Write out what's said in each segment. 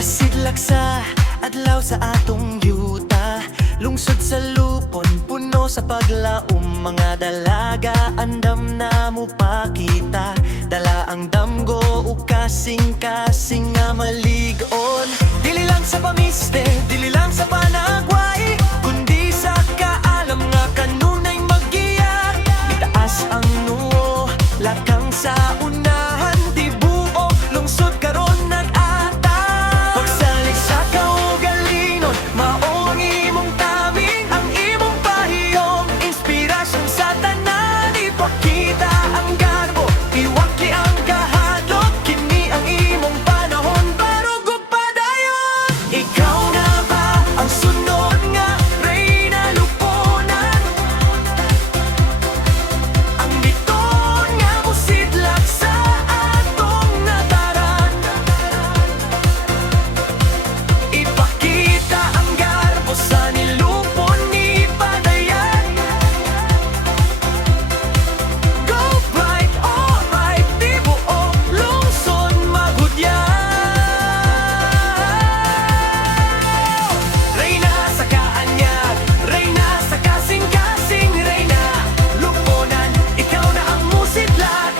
Sa sidlak sa adlaw sa atong yuta, lungsod sa lupon, puno sa paglaom. Mga dalaga andam na mo pakita, dala ang damgo o kasing-kasing nga maligon. Dili lang sa pamiste, dili lang sa panagway, kundi sa kaalam nga kanunay maggiya. Itaas ang noo, lakang sa unahan, tibuok lungsod karon nag-ata. Pagsalig sa kaugalingon, mao ang imong taming, ang imong pahiyong inspirasyon sa tanan. Ipakita ang garbo, iwaki ang kahadlok, kini ang imong panahon, barugog padayon. Ikaw na ba ang sunod nga reyna luponan? Ang biton nga musidlak sa atong nataran. Ipakita ang garbo sa nilupon ni padayan. Go bright, alright, tibuok lungsod magudyan. Reyna sa kaanyag, reyna sa kasing-kasing, reyna luponan, ikaw na ang musidlak.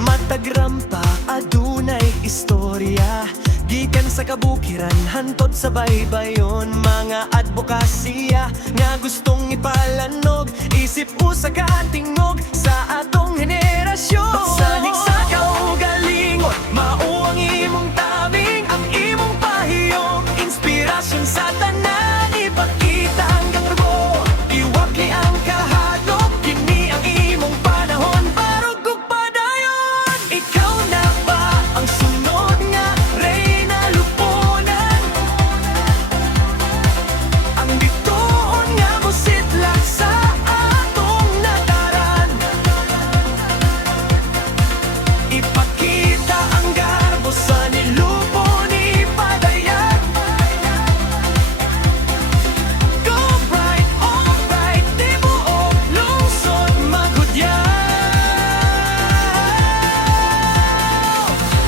Matagrampa, adunay istorya, gikan sa kabukiran, hantod sa baybayon. Mga advokasya nga gustong ipalanog, isip usa ka tingog sa atong henerasyon. Pagsalig sa kaugalingon, mao ang imong taming, ang imong pahiyong inspirasyon sa tanan. Ipakita ang garbo, iwaki ang kahadlok, kini ang imong panahon, barugog padayon. Ikaw na ba ang sunod nga reyna luponan? Ang bituon nga musidlak sa atong nataran. Ipakita ang garbo sa nilupon ni padayan. Go bright, alright, tibuok lungsod magudyan.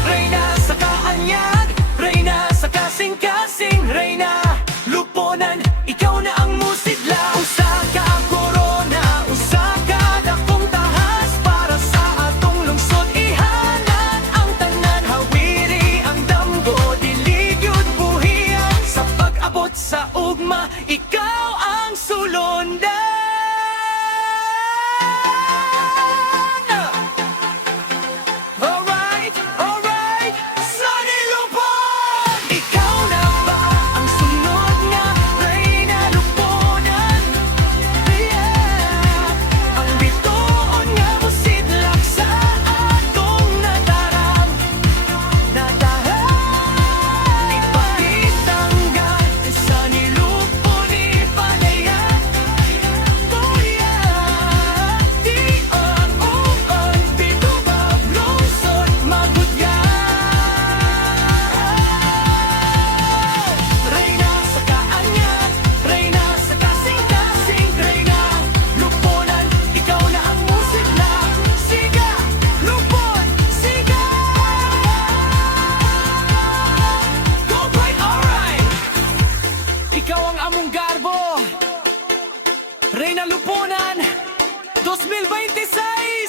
Reyna sa kaanyag, reyna sa kasing-kasing, reyna luponan, ikaw na ang musidlak. Usa ka korona, usa ka dakong tahas, para sa atong lungsod ihanan ang tanan. Hawiri ang damgo, dili gyud buhian, sa pag-abot sa ugma, ikaw ang sulondan. Alright, alright, Sunny Lupon! Ikaw na ba ang sunod nga reyna luponan? Yeah. Ang bituon nga musidlak sa atong nataran. Ipakita ang garbo sa nilupon ni padayan. Oh yeah, di ang uon, bitubag lungsod magudyan. Reyna sa kaanyag, reyna sa kasing-kasing, reyna luponan, ikaw na ang musidlak. Siga, lupon, siga! Go bright, alright! Ikaw ang among garbo, reyna luponan 2026.